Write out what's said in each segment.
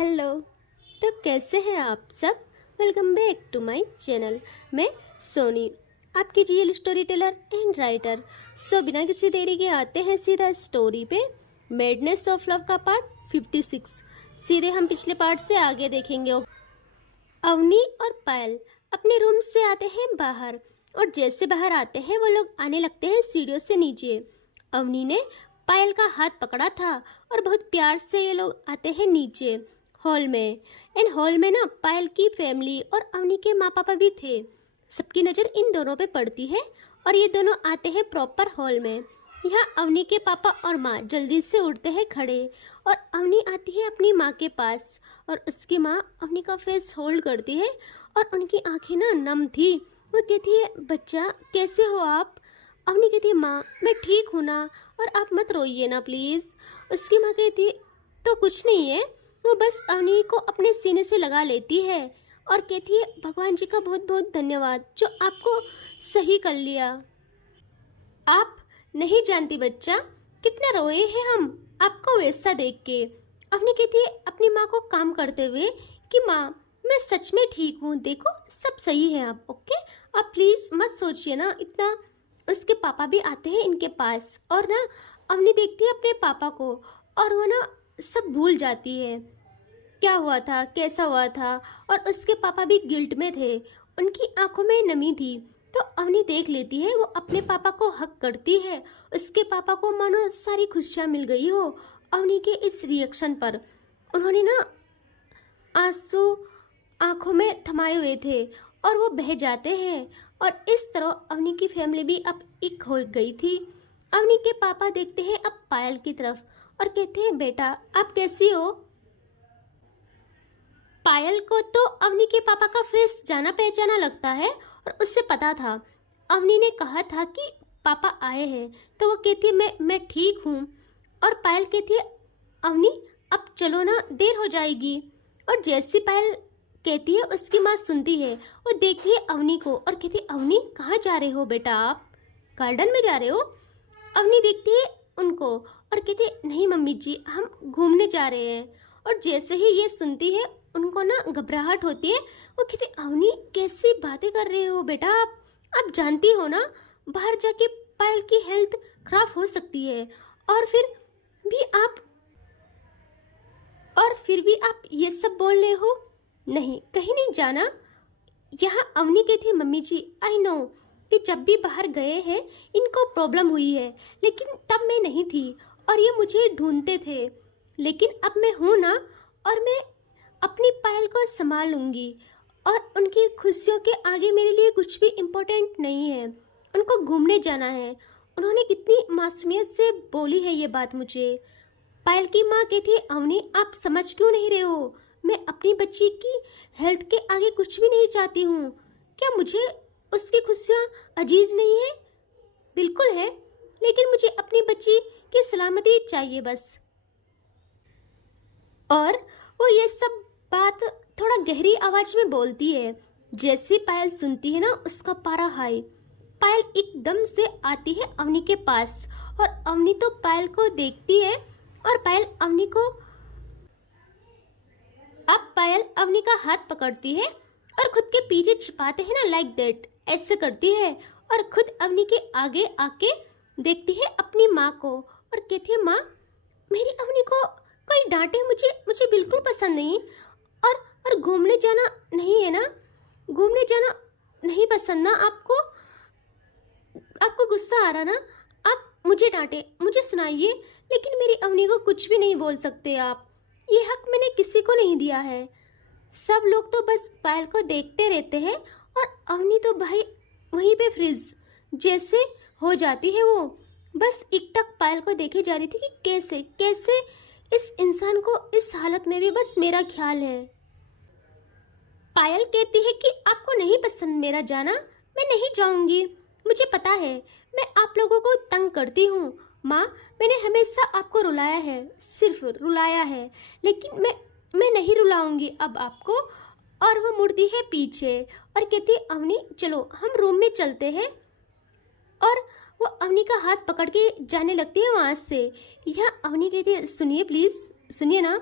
Hello. तो कैसे हैं आप सब। Welcome back to my channel. मैं सोनी, आपकी real story teller and writer. So बिना किसी देरी के आते हैं सीधा स्टोरी पे। मैडनेस ऑफ लव का पार्ट 56। सीधे हम पिछले पार्ट से आगे देखेंगे। अवनी और पायल अपने रूम से आते हैं बाहर, और जैसे बाहर आते हैं वो लोग आने लगते हैं सीढ़ियों से नीचे। अवनी ने पायल का हाथ पकड़ा था और बहुत प्यार से ये लोग आते हैं नीचे हॉल में। एंड हॉल में ना पायल की फैमिली और अवनी के माँ पापा भी थे। सबकी नज़र इन दोनों पे पड़ती है और ये दोनों आते हैं प्रॉपर हॉल में। यहाँ अवनी के पापा और माँ जल्दी से उठते हैं खड़े, और अवनी आती है अपनी माँ के पास, और उसकी माँ अवनी का फेस होल्ड करती है और उनकी आंखें ना नम थी। वो कहती है, बच्चा कैसे हो आप। अवनी कहती है, माँ मैं ठीक हूँ ना, और आप मत रोइए ना प्लीज़। उसकी माँ कहती है, तो कुछ नहीं है। वो बस अवनी को अपने सीने से लगा लेती है और कहती है, भगवान जी का बहुत बहुत धन्यवाद जो आपको सही कर लिया। आप नहीं जानती बच्चा कितना रोए हैं हम आपको वैसा देख के। अवनी कहती है अपनी माँ को काम करते हुए कि माँ मैं सच में ठीक हूँ, देखो सब सही है आप ओके। आप प्लीज़ मत सोचिए ना इतना। उसके पापा भी आते हैं इनके पास, और ना अवनी देखती है अपने पापा को, और वो ना सब भूल जाती है क्या हुआ था कैसा हुआ था। और उसके पापा भी गिल्ट में थे, उनकी आंखों में नमी थी। तो अवनी देख लेती है, वो अपने पापा को हक करती है। उसके पापा को मानो सारी खुशियाँ मिल गई हो अवनी के इस रिएक्शन पर। उन्होंने ना आंसू आंखों में थमाए हुए थे और वो बह जाते हैं। और इस तरह अवनी की फैमिली भी अब एक हो गई थी। अवनी के पापा देखते हैं अब पायल की तरफ और कहते हैं, बेटा आप कैसी हो। पायल को तो अवनी के पापा का फेस जाना पहचाना लगता है, और उससे पता था अवनी ने कहा था कि पापा आए हैं। तो वो कहती है, मैं ठीक हूँ। और पायल कहती है, अवनी अब चलो ना देर हो जाएगी। और जैसी पायल कहती है उसकी माँ सुनती है, वो देखती है अवनी को और कहती है, अवनी कहाँ जा रहे हो बेटा, आप गार्डन में जा रहे हो। अवनी देखती है उनको और कहती है, नहीं मम्मी जी हम घूमने जा रहे हैं। और जैसे ही ये सुनती है उनको ना घबराहट होती है। वो कहती, अवनी कैसी बातें कर रहे हो बेटा आप जानती हो ना बाहर जाके पायल की हेल्थ खराब हो सकती है। और फिर भी आप ये सब बोल रहे हो। नहीं कहीं नहीं जाना। यहाँ अवनी कहती, मम्मी जी आई नो कि जब भी बाहर गए हैं इनको प्रॉब्लम हुई है, लेकिन तब मैं नहीं थी और ये मुझे ढूंढते थे। लेकिन अब मैं हूँ ना, और मैं अपनी पायल को संभाल लूँगी। और उनकी खुशियों के आगे मेरे लिए कुछ भी इम्पोर्टेंट नहीं है। उनको घूमने जाना है। उन्होंने कितनी मासूमियत से बोली है ये बात मुझे। पायल की माँ कहती है, अवनी आप समझ क्यों नहीं रहे हो। मैं अपनी बच्ची की हेल्थ के आगे कुछ भी नहीं चाहती हूँ। क्या मुझे उसकी खुशियाँ अजीज नहीं है। बिल्कुल है, लेकिन मुझे अपनी बच्ची की सलामती चाहिए बस। और वो ये सब बात थोड़ा गहरी आवाज में बोलती है। जैसे पायल सुनती है ना उसका पारा हाई। पायल एकदम से आती है अवनी के पास, और अवनी तो पायल को देखती है, और पायल अवनी को अब पायल अवनी का हाथ पकड़ती है और खुद के पीछे छिपाते हैं ना लाइक दैट ऐसे करती है। और खुद अवनी के आगे आके देखती है अपनी माँ को और कहती है, माँ मेरी अवनी को कोई डांटे मुझे मुझे बिल्कुल पसंद नहीं। और घूमने जाना नहीं है ना, घूमने जाना नहीं पसंद ना आपको। आपको गुस्सा आ रहा ना, आप मुझे डांटे मुझे सुनाइए, लेकिन मेरी अवनी को कुछ भी नहीं बोल सकते आप। ये हक मैंने किसी को नहीं दिया है। सब लोग तो बस पायल को देखते रहते हैं, और अवनी तो भाई वहीं पे फ्रीज जैसे हो जाती है। वो बस एकटक पायल को देखे जा रही थी कि कैसे कैसे इस इंसान को इस हालत में भी बस मेरा ख्याल है। पायल कहती है कि आपको नहीं पसंद मेरा जाना, मैं नहीं जाऊंगी। मुझे पता है मैं आप लोगों को तंग करती हूँ माँ, मैंने हमेशा आपको रुलाया है, सिर्फ रुलाया है, लेकिन मैं नहीं रुलाऊंगी अब आपको। और वो मुड़ती है पीछे और कहती है, अवनी चलो हम रूम में चलते हैं। और वो अवनी का हाथ पकड़ के जाने लगती है वहाँ से। यहाँ अवनी कहती है, सुनिए प्लीज़ सुनिए ना,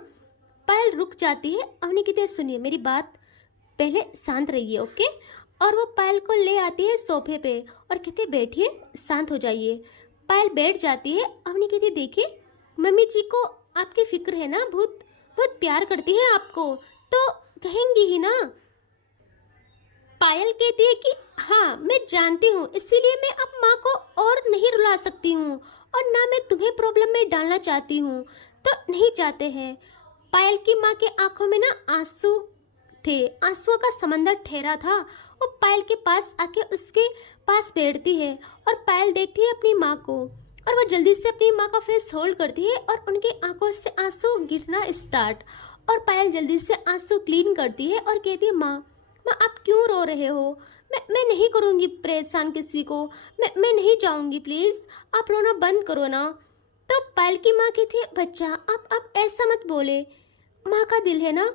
पायल रुक जाती है। अवनी कहती है सुनिए मेरी बात, पहले शांत रहिए ओके। और वो पायल को ले आती है सोफे पे और कहती है बैठिए, शांत हो जाइए। पायल बैठ जाती है। अवनी कहती है देखिए मम्मी जी को आपकी फिक्र है ना, बहुत बहुत प्यार करती है आपको, तो कहेंगी ही ना। पायल कहती है कि हाँ मैं जानती हूँ, इसीलिए मैं अब माँ को और नहीं रुला सकती हूँ और ना मैं तुम्हें प्रॉब्लम में डालना चाहती हूँ, तो नहीं चाहते हैं। पायल की माँ के आंखों में ना आंसू थे, आंसुओं का समंदर ठहरा था। वो पायल के पास आके उसके पास बैठती है और पायल देखती है अपनी माँ को और वो जल्दी से अपनी माँ का फेस होल्ड करती है और उनकी आंखों से आंसू गिरना स्टार्ट। और पायल जल्दी से आंसू क्लीन करती है और कहती है माँ आप क्यों रो रहे हो? मैं नहीं करूँगी परेशान किसी को, मैं नहीं जाऊँगी, प्लीज़ आप रोना बंद करो ना। तो पायल की माँ कहती है बच्चा आप ऐसा मत बोले, माँ का दिल है ना,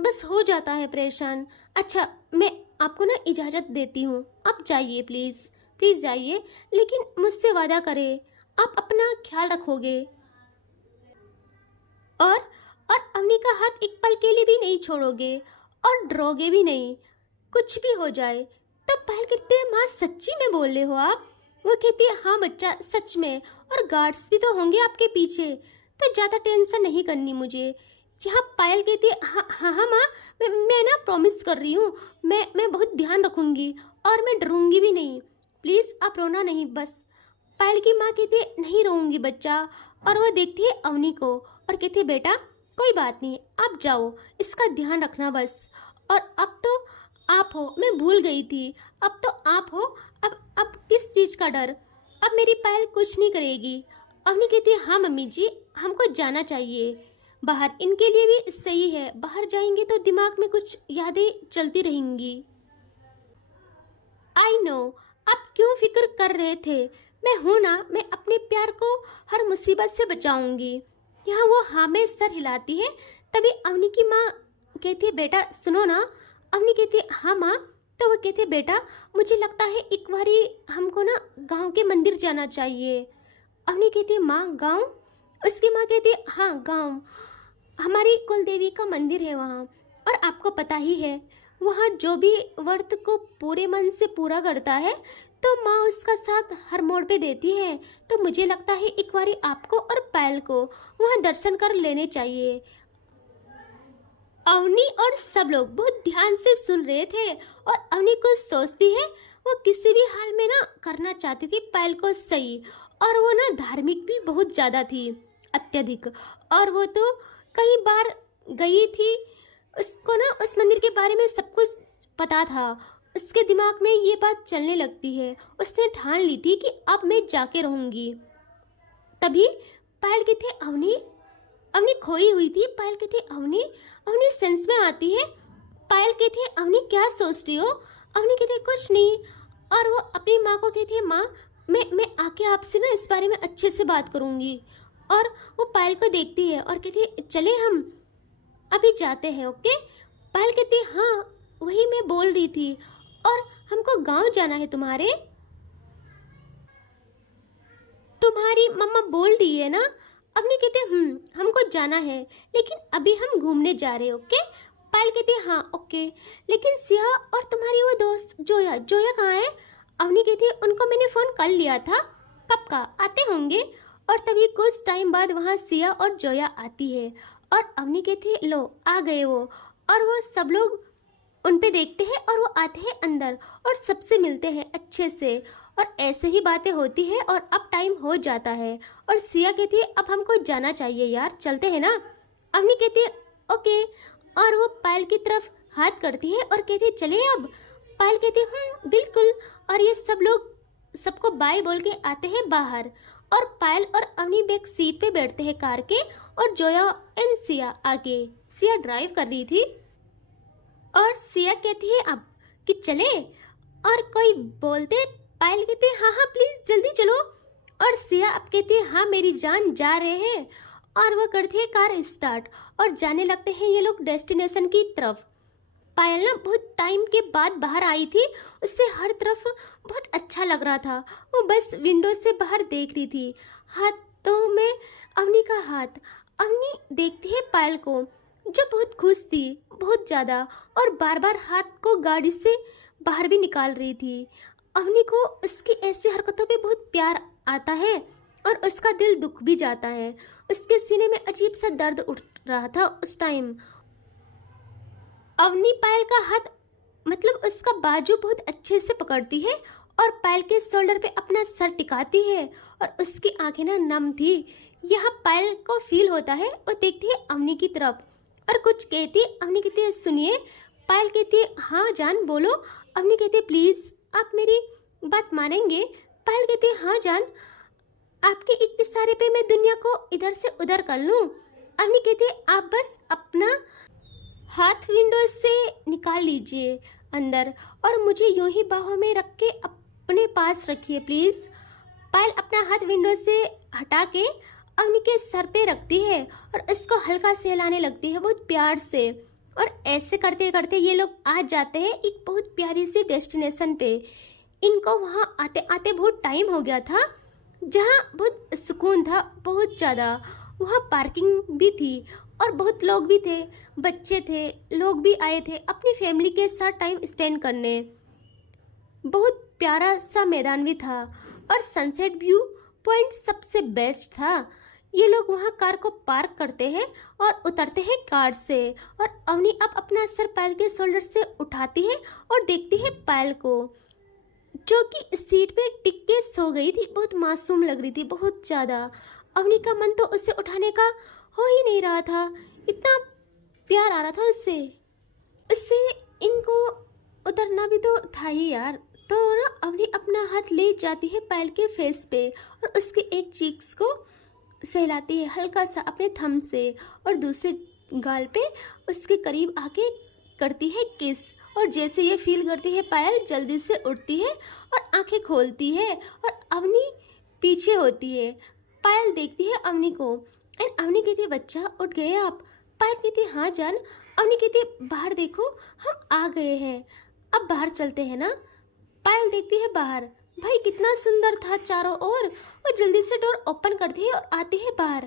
बस हो जाता है परेशान। अच्छा मैं आपको ना इजाज़त देती हूँ, आप जाइए प्लीज़ जाइए, लेकिन मुझसे वादा करें आप अपना ख्याल रखोगे और अवनी का हाथ एक पल के लिए भी नहीं छोड़ोगे और डरोगे भी नहीं, कुछ भी हो जाए। तब पायल कहती है माँ सच्ची में बोल रहे हो आप? वो कहती है हाँ बच्चा सच में, और गार्ड्स भी तो होंगे आपके पीछे, तो ज़्यादा टेंशन नहीं करनी मुझे। यहाँ पायल कहती है हाँ माँ, मैं ना प्रॉमिस कर रही हूँ, मैं बहुत ध्यान रखूँगी और मैं डरूँगी भी नहीं, प्लीज़ आप रोना नहीं बस। पायल की माँ कहती है नहीं रोऊंगी बच्चा। और वह देखती है अवनी को और कहती है बेटा कोई बात नहीं, आप जाओ, इसका ध्यान रखना बस। और अब तो आप हो, मैं भूल गई थी, अब तो आप हो, अब किस चीज़ का डर, अब मेरी पायल कुछ नहीं करेगी। अवनी कहती है हाँ मम्मी जी हमको जाना चाहिए बाहर, इनके लिए भी सही है, बाहर जाएंगे तो दिमाग में कुछ यादें चलती रहेंगी। आई नो आप क्यों फिक्र कर रहे थे, मैं हूँ ना, मैं अपने प्यार को हर मुसीबत से बचाऊंगी। यहाँ वो हाँ में सर हिलाती है। तभी अवनी की माँ कहती है बेटा सुनो ना। अवनी कहती है हाँ माँ। तो वो कहती है बेटा मुझे लगता है एक बारी हमको ना गांव के मंदिर जाना चाहिए। अवनी कहती है माँ गांव? उसकी माँ कहती है हाँ गांव, हमारी कुल देवी का मंदिर है वहाँ, और आपको पता ही है वहाँ जो भी व्रत को पूरे मन से पूरा करता है तो माँ उसका साथ हर मोड़ पे देती है। तो मुझे लगता है एक बारी आपको और पायल को वहाँ दर्शन कर लेने चाहिए। अवनी और सब लोग बहुत ध्यान से सुन रहे थे और अवनी कुछ सोचती है, वो किसी भी हाल में ना करना चाहती थी पायल को सही, और वो ना धार्मिक भी बहुत ज़्यादा थी, अत्यधिक, और वो तो कई बार गई थी, उसको ना उस मंदिर के बारे में सब कुछ पता था। उसके दिमाग में ये बात चलने लगती है, उसने ठान ली थी कि अब मैं जाके रहूँगी। तभी पायल की थी अवनी खोई हुई थी। पायल की थी अवनी सेंस में आती है। पायल की थी अवनी क्या सोच रही हो? अवनी कहती कुछ नहीं, और वो अपनी माँ को कहती है माँ मैं आके आपसे ना इस बारे में अच्छे से बात करूँगी। और वो पायल को देखती है और कहती है चले हम अभी जाते हैं ओके। पायल कहती है हाँ वही मैं बोल रही थी, और हमको गांव जाना है तुम्हारी मम्मा बोल रही है ना। अवनी कहते हमको जाना है, लेकिन अभी हम घूमने जा रहे हैं ओके। पायल कहती है हाँ ओके, लेकिन सिया और तुम्हारी वो दोस्त जोया कहाँ है? अवनी कहती है उनको मैंने फ़ोन कर लिया था, कब का आते होंगे। और तभी कुछ टाइम बाद वहाँ सिया और जोया आती है और अवनी कहती है लो आ गए वो, और वो सब लोग उन पे देखते हैं और वो आते हैं अंदर और सबसे मिलते हैं अच्छे से, और ऐसे ही बातें होती है। और अब टाइम हो जाता है और सिया कहती है अब हमको जाना चाहिए यार, चलते हैं ना। अवनी कहती है ओके, और वो पायल की तरफ हाथ करती है और कहती है चले अब। पायल कहती है बिल्कुल, और ये सब लोग सबको बाय बोल के आते हैं बाहर, और पायल और अवनी बैक सीट पे बैठते हैं कार के, और जोया एंड सिया आगे। सिया ड्राइव कर रही थी और सिया कहती है अब कि चले, और कोई बोलते पायल कहती है हाँ प्लीज़ जल्दी चलो, और सिया अब कहती है हाँ मेरी जान जा रहे हैं। और वह करती है कार स्टार्ट और जाने लगते हैं ये लोग डेस्टिनेशन की तरफ। पायल ना बहुत टाइम के बाद बाहर आई थी, उससे हर तरफ बहुत अच्छा लग रहा था, वो बस विंडो से बाहर देख रही थी, हाथों में अवनी का हाथ। अवनी देखती है पायल को, जो बहुत खुश थी, बहुत ज़्यादा, और बार बार हाथ को गाड़ी से बाहर भी निकाल रही थी। अवनी को उसकी ऐसी हरकतों पे बहुत प्यार आता है और उसका दिल दुख भी जाता है। उसके सीने में अजीब सा दर्द उठ रहा था उस टाइम। अवनी पायल का हाथ मतलब उसका बाजू बहुत अच्छे से पकड़ती है और पायल के शोल्डर पे अपना सर टिकाती है और उसकी आंखें ना नम थी। यह पायल को फील होता है और देखती है अवनी की तरफ और कुछ कहती है। अवनी कहती है सुनिए। पायल कहती है हाँ जान बोलो। अवनी कहती है प्लीज़ आप मेरी बात मानेंगे। पायल कहती है हाँ जान, आपके एक इशारे पे मैं दुनिया को इधर से उधर कर लूँ। अवनी कहती है आप बस अपना हाथ विंडो से निकाल लीजिए अंदर और मुझे यूं ही बाहों में रख के अपने पास रखिए प्लीज़। पायल अपना हाथ विंडो से हटा के अवनी के सर पे रखती है और उसको हल्का सहलाने लगती है बहुत प्यार से। और ऐसे करते करते ये लोग आ जाते हैं एक बहुत प्यारी सी डेस्टिनेशन पे। इनको वहाँ आते आते बहुत टाइम हो गया था, जहाँ बहुत सुकून था बहुत ज़्यादा। वहाँ पार्किंग भी थी और बहुत लोग भी थे, बच्चे थे, लोग भी आए थे अपनी फैमिली के साथ टाइम स्पेंड करने। बहुत प्यारा सा मैदान भी था और सनसेट व्यू पॉइंट सबसे बेस्ट था। ये लोग वहाँ कार को पार्क करते हैं और उतरते हैं कार से और अवनी अब अपना सर पायल के शोल्डर से उठाती है और देखती है पायल को, जो कि सीट पे टिक के सो गई थी। बहुत मासूम लग रही थी बहुत ज़्यादा। अवनी का मन तो उसे उठाने का हो ही नहीं रहा था, इतना प्यार आ रहा था उससे इनको उतरना भी तो था ही यार। तो ना अवनी अपना हाथ ले जाती है पायल के फेस पे और उसके एक चीक्स को सहलाती है हल्का सा अपने थंब से और दूसरे गाल पे उसके करीब आके करती है किस। और जैसे ये फील करती है पायल जल्दी से उठती है और आंखें खोलती है और अवनी पीछे होती है। पायल देखती है अवनी को एंड अवनी कहती है बच्चा उठ गए आप। पायल कहती है हाँ जान। अवनी कहती है बाहर देखो हम आ गए हैं, अब बाहर चलते हैं ना। पायल देखती है बाहर, भाई कितना सुंदर था चारों ओर। और जल्दी से डोर ओपन करती है और आती है बाहर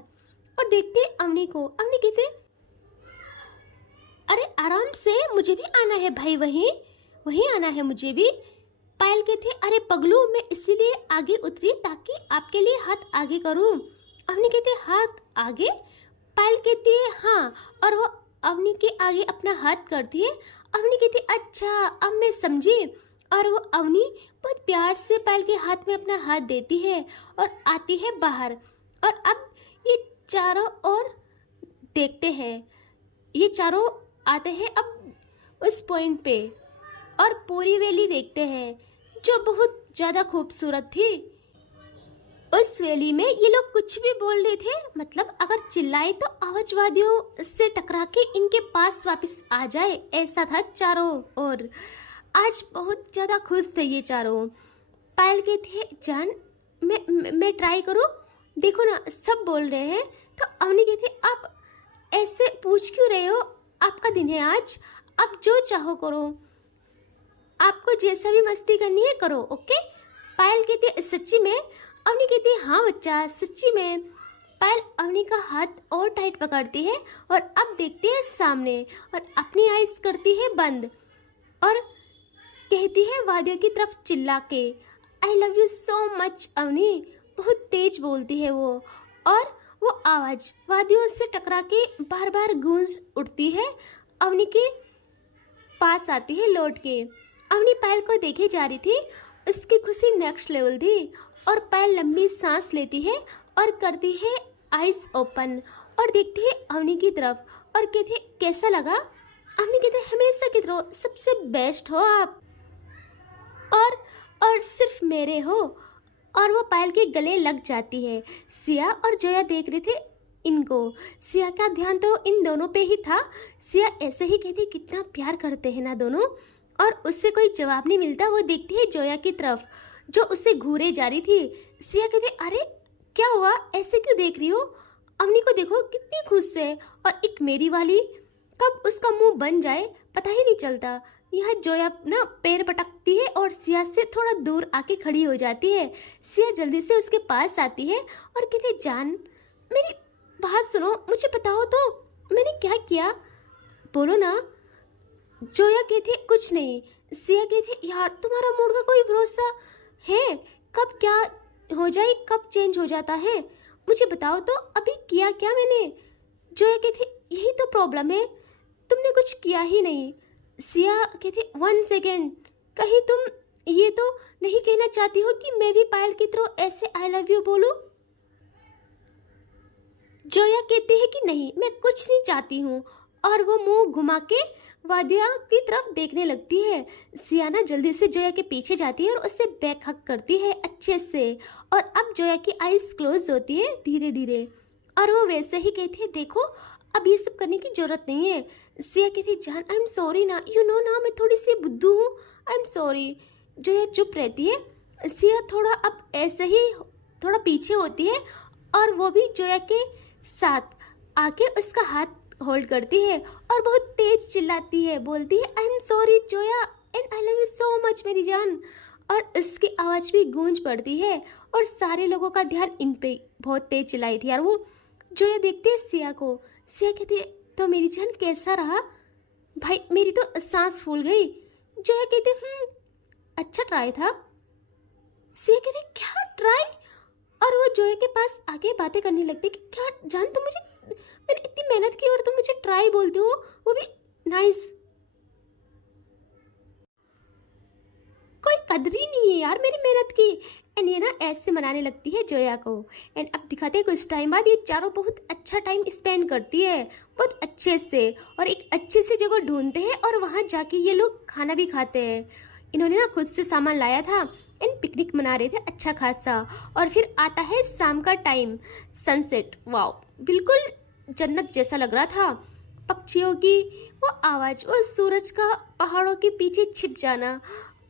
और देखती है अवनी को। अवनी कहती है अरे आराम से, मुझे भी आना है भाई, वहीं वहीं आना है मुझे भी। पायल कहती है अरे पगलू मैं इसीलिए आगे उतरी ताकि आपके लिए हाथ आगे करूं। अवनी कहती है हाथ आगे। पायल कहती है हाँ और वो अवनी के आगे अपना हाथ करती है। अवनी कहती है अच्छा अब मैं समझी। और वो अवनी बहुत प्यार से पायल के हाथ में अपना हाथ देती है और आती है बाहर। और अब ये चारों ओर देखते हैं, ये चारों आते हैं अब उस पॉइंट पे और पूरी वैली देखते हैं जो बहुत ज़्यादा खूबसूरत थी। उस वैली में ये लोग कुछ भी बोल रहे थे, मतलब अगर चिल्लाए तो आवाजवादियों से टकरा के इनके पास वापस आ जाए, ऐसा था चारों ओर। आज बहुत ज़्यादा खुश थे ये चारों। पायल के थे जान मैं ट्राई करूँ, देखो ना सब बोल रहे हैं। तो अवनी कहती आप ऐसे पूछ क्यों रहे हो, आपका दिन है आज, आप जो चाहो करो, आपको जैसा भी मस्ती करनी है करो ओके। पायल कहती है सच्ची में। अवनी कहती है हाँ बच्चा सच्ची में। पायल अवनी का हाथ और टाइट पकड़ती है और अब देखती है सामने और अपनी आइज करती है बंद और कहती है वादियों की तरफ चिल्ला के I love you so much Avni. बहुत तेज बोलती है वो और वो आवाज़ वादियों से टकरा के बार बार गूंज उठती है। अवनी के पास आती है लौट के। अवनी पायल को देखे जा रही थी, उसकी खुशी नेक्स्ट लेवल थी। और पायल लंबी सांस लेती है और करती है आइज ओपन और देखती है अवनी की तरफ और कहती है कैसा लगा। अवनी कहती है हमेशा की तरह सबसे बेस्ट हो आप और सिर्फ मेरे हो। और वो पायल के गले लग जाती है। सिया और जोया देख रहे थे इनको। सिया का ध्यान तो इन दोनों पे ही था। सिया ऐसे ही कहती कितना प्यार करते हैं ना दोनों, और उससे कोई जवाब नहीं मिलता। वो देखती है जोया की तरफ जो उससे घूरे जा रही थी। सिया कहती अरे क्या हुआ, ऐसे क्यों देख रही हो, अवनी को देखो कितनी खुश है। और एक मेरी वाली, कब उसका मुंह बन जाए पता ही नहीं चलता। यह जोया ना पैर पटकती है और सिया से थोड़ा दूर आके खड़ी हो जाती है। सिया जल्दी से उसके पास आती है और कहती जान मेरी बात सुनो, मुझे बताओ तो मैंने क्या किया। बोलो ना। जोया कहती है कुछ नहीं। सिया कहती है यार तुम्हारा मूड का कोई भरोसा है, कब क्या हो जाए, कब चेंज हो जाता है, मुझे बताओ तो अभी किया क्या मैंने। जोया कहती यही तो प्रॉब्लम है, तुमने कुछ किया ही नहीं। सिया कहती 1 सेकेंड, कहीं तुम ये तो नहीं कहना चाहती हो कि मैं भी पायल की तरह ऐसे आई लव यू बोलूं। जोया कहती है कि नहीं मैं कुछ नहीं चाहती हूँ, और वो मुंह घुमा के वादिया की तरफ देखने लगती है। सियाना जल्दी से जोया के पीछे जाती है और उससे बैक हक करती है अच्छे से, और अब जोया की आईज क्लोज होती है धीरे धीरे, और वो वैसे ही कहती है देखो अब ये सब करने की जरूरत नहीं है। सिया कहती जान आई एम सॉरी ना, यू नो ना मैं थोड़ी सी बुद्धू हूँ, आई एम सॉरी। जोया चुप रहती है। सिया थोड़ा अब ऐसे ही थोड़ा पीछे होती है, और वो भी जोया के साथ आके उसका हाथ होल्ड करती है और बहुत तेज चिल्लाती है, बोलती है I am sorry Zoya and I love you so much मेरी जान। और उसकी आवाज़ भी गूंज पड़ती है और सारे लोगों का ध्यान इन पे बहुत तेज चिल्लाई थी यार वो। जोया देखती है सिया को। सिया कहती है तो मेरी जान कैसा रहा भाई, मेरी तो सांस फूल गई। जोया कहती अच्छा ट्राई था। सिया कहती क्या ट्राई, और वो जोया के पास आके बातें करने लगती कि क्या जान तुम मुझे, मैंने इतनी मेहनत की और तुम मुझे ट्राई बोलते हो, वो भी नाइस। कोई कदर ही नहीं है यार मेरी मेहनत की। एंड ये ना ऐसे मनाने लगती है जोया को। एंड अब दिखाते हैं कुछ टाइम बाद ये चारों बहुत अच्छा टाइम स्पेंड करती है बहुत अच्छे से, और एक अच्छी सी जगह ढूंढते हैं और वहाँ जाके ये लोग खाना भी खाते हैं। इन्होंने ना खुद से सामान लाया था एंड पिकनिक मना रहे थे अच्छा खासा। और फिर आता है शाम का टाइम, सनसेट, वाओ बिल्कुल जन्नत जैसा लग रहा था। पक्षियों की वो आवाज़, वो सूरज का पहाड़ों के पीछे छिप जाना।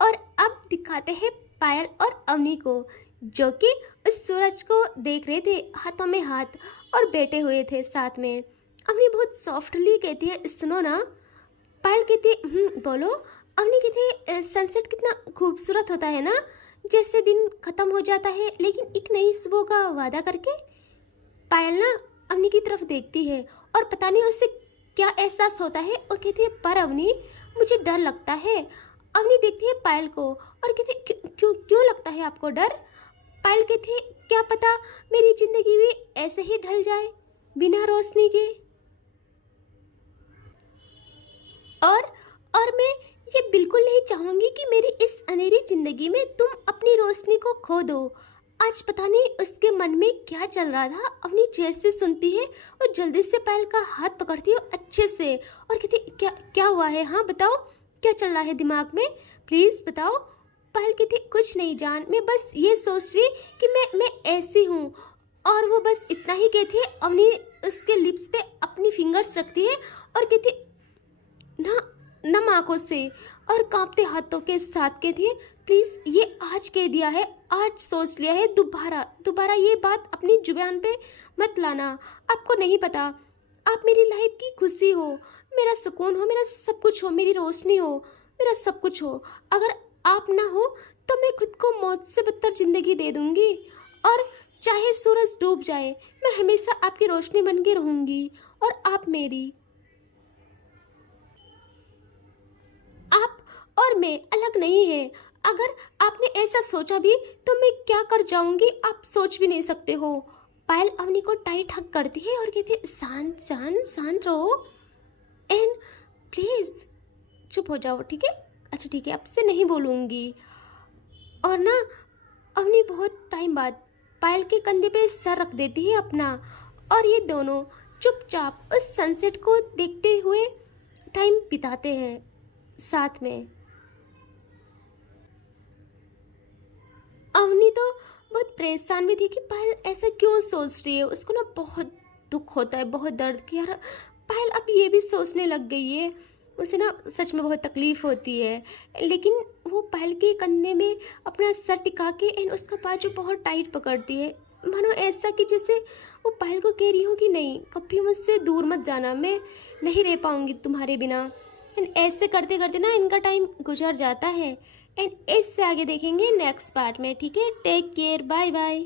और अब दिखाते हैं पायल और अवनी को, जो कि उस सूरज को देख रहे थे हाथों में हाथ और बैठे हुए थे साथ में। अवनी बहुत सॉफ्टली कहती है सुनो ना। पायल कहती है बोलो। अवनी कहती है सनसेट कितना खूबसूरत होता है ना, जैसे दिन खत्म हो जाता है लेकिन एक नई सुबह का वादा करके। पायल ना अवनी की तरफ देखती है और पता नहीं उससे क्या एहसास होता है, और कहती है पर अवनी मुझे डर लगता है। अवनी देखती है पायल को और कहती है क्यों क्यों लगता है आपको डर। पायल कहती है क्या पता मेरी जिंदगी भी ऐसे ही ढल जाए बिना रोशनी के, और मैं ये बिल्कुल नहीं चाहूंगी कि मेरी इस अंधेरी जिंदगी में तुम अपनी रोशनी को खो दो। आज पता नहीं उसके मन में क्या चल रहा था। अवनी जैसे सुनती है और जल्दी से पायल का हाथ पकड़ती है अच्छे से, और कहती क्या क्या हुआ है, हाँ बताओ क्या चल रहा है दिमाग में, प्लीज़ बताओ। पायल कहती कुछ नहीं जान, मैं बस ये सोच रही कि मैं ऐसी हूँ, और वो बस इतना ही कहती है। अवनी उसके लिप्स पे अपनी फिंगर्स रखती है और कहती ना नम आंखों से और कांपते हाथों के साथ कहती है प्लीज़ ये आज कह दिया है, आज सोच लिया है, दोबारा ये बात अपनी जुबान पे मत लाना। आपको नहीं पता आप मेरी लाइफ की खुशी हो, मेरा सुकून हो, मेरा सब कुछ हो, मेरी रोशनी हो, मेरा सब कुछ हो। अगर आप ना हो तो मैं खुद को मौत से बदतर ज़िंदगी दे दूँगी, और चाहे सूरज डूब जाए मैं हमेशा आपकी रोशनी बन के रहूँगी, और आप मेरी। आप और मैं अलग नहीं है। अगर आपने ऐसा सोचा भी तो मैं क्या कर जाऊंगी आप सोच भी नहीं सकते हो। पायल अवनी को टाइट हक करती है और कहती है शांत जान, शांत रहो एंड प्लीज़ चुप हो जाओ, ठीक है, अच्छा ठीक है, आपसे नहीं बोलूँगी। और ना अवनी बहुत टाइम बाद पायल के कंधे पे सर रख देती है अपना, और ये दोनों चुपचाप उस सनसेट को देखते हुए टाइम बिताते हैं साथ में। अवनी तो बहुत परेशान भी थी कि पायल ऐसा क्यों सोच रही है। उसको ना बहुत दुख होता है, बहुत दर्द कि यार पायल अब ये भी सोचने लग गई है। उसे ना सच में बहुत तकलीफ़ होती है, लेकिन वो पायल के कंधे में अपना सर टिका के एंड उसका बाजू बहुत टाइट पकड़ती है, मानो ऐसा कि जैसे वो पायल को कह रही हो कि नहीं कभी मुझसे दूर मत जाना, मैं नहीं रह पाऊँगी तुम्हारे बिना। एंड ऐसे करते करते ना इनका टाइम गुजर जाता है, एंड इससे आगे देखेंगे नेक्स्ट पार्ट में, ठीक है। Take care, bye bye.